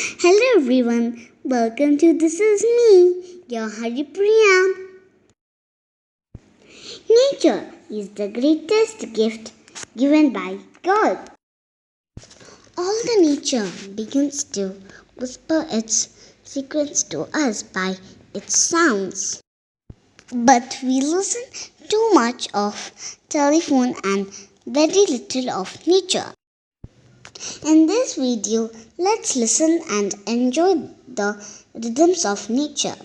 Hello everyone, welcome to This Is Me, your Haripriya. Nature is the greatest gift given by God. All the nature begins to whisper its secrets to us by its sounds. But we listen too much of telephone and very little of nature. In this video, let's listen and enjoy the rhythms of nature.